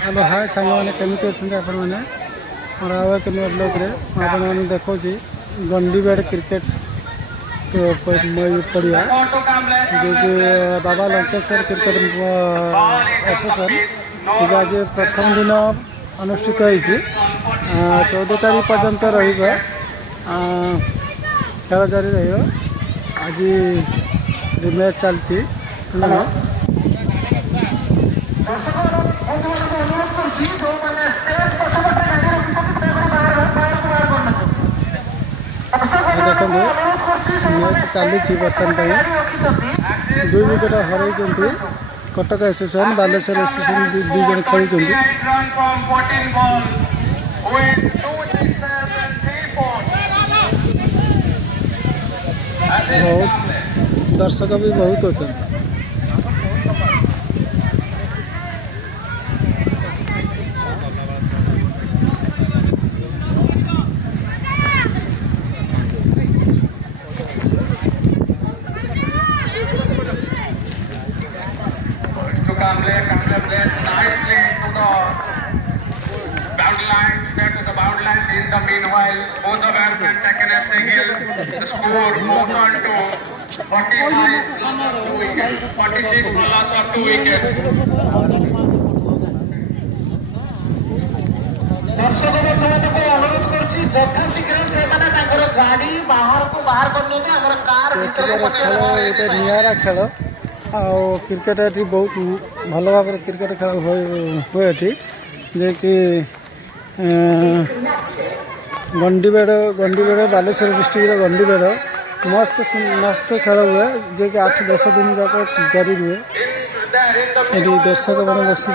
Hello hi सांग मैंने केमी अच्छे आपण मैंने मोर आउ एक नुआ ब्लॉग रे आपने देखो गंडीबेड़ क्रिकेट पड़िया जो कि बाबा लंकेश्वर क्रिकेट एसोसिएशन आज प्रथम दिन अनुष्ठित होती 14 तारीख पर्यंत रहा खेल जारी आज मैच चलती देखो मैच चली बर्तमान 2 विकेट हर कटक एसोसिएशन बालेश्वर एसोसिएशन दी जन खेलुं बहुत दर्शक भी बहुत अच्छा nicely to the boundary line, straight to the boundary line. In the meanwhile, both the batsmen taken a single. The score moved on to 46 wickets. 46 for loss of 2 wickets. निरा खेल आ cricket ये बहुत भल भाव क्रिकेट खेल हुए जे कि गंडीबेड़ Baleshwar district गंडीबेड़ मस्त मस्त खेल हुए जे कि 8-10 दिन जाक जारी रुए ये दर्शक मैंने बसी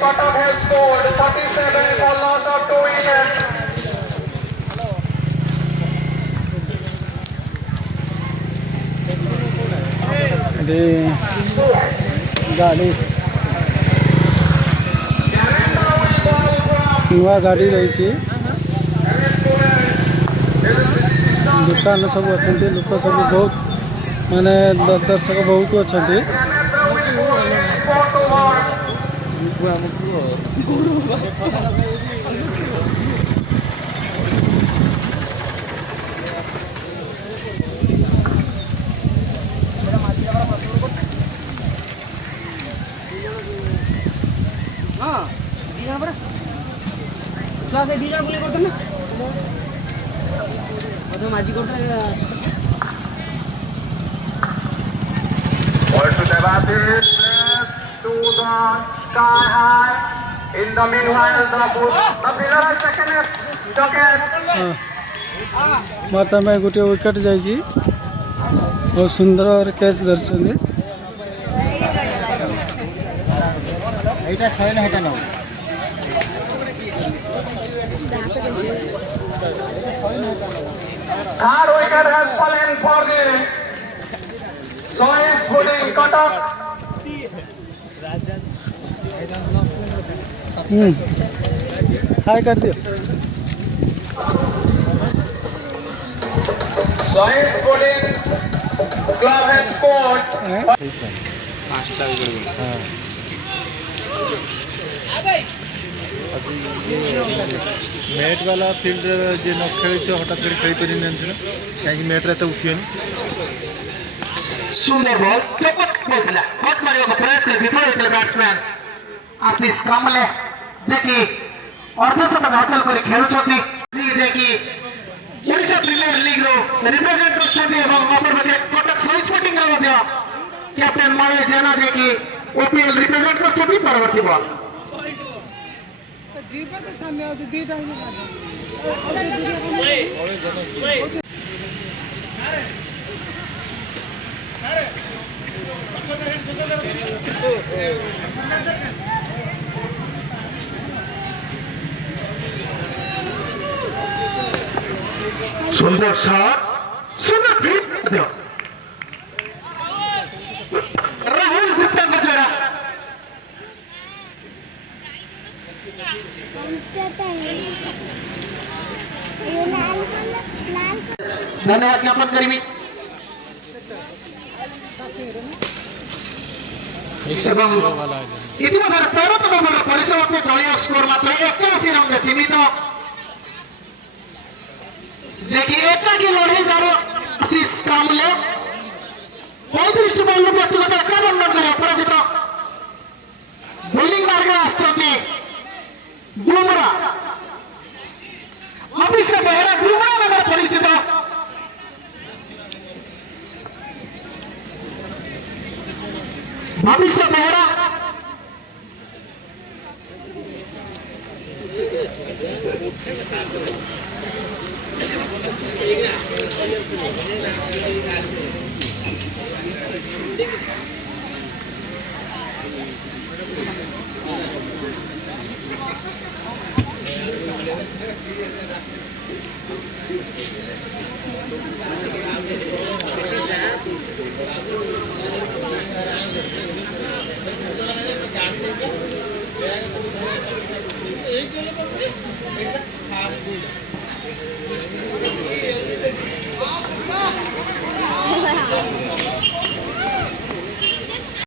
Kotak has scored 47 for loss of 2 wickets. गाड़ी नुआ गाड़ी रही दुकान सब अच्छा लोक सब बहुत माने दर्शक बहुत अच्छा Ball to Devastis, to the sky high. In the meanwhile, the winner is second Joket. माता में गोटे विकेट जाइए बहुत सुंदर और कैच दर्शन Third wicket has fallen for the Sois Pudding Kotak. हाय कर दियो Sois Pudding club has scored. मैट वाला फील्ड जे न खेल हठात कर खेल पारि कहीं मैट रे तो उठियन सुंदर बॉल चपक बोलला हट मारियो को प्रयास कर विफल होइतले बैट्समैन आशीष कामले जे कि अर्धशतक हासिल कर खेल छथि जे कि ओडिशा प्रीमियर लीग रो रिप्रेजेंट करछथि एवं अपर बके कटक सोइस स्पोर्टिंग रो मध्य कैप्टन माळे जेना जे कि ओपीएल रिप्रेजेंट करछथि परवर्ती बॉल सुंदर शॉट सुंदर फील्ड राहुल गुप्ता का जरा धन्यवाद ज्ञापन करी এবং ইতিমধ্যে 13তম ওভারের পরিসমাপ্তি দলীয় স্কোর মাত্র 81 রানে সীমিত যে কি একাকী লড়ে যার আশিস কামলে 35টি বল ব্যক্তিগত 51 রান করে অপরাজিত বোলিং মার্গে আসছেন বুমরা অফিসে বেহরা বুমরা নামে পরিচিত भविष्य बेहरा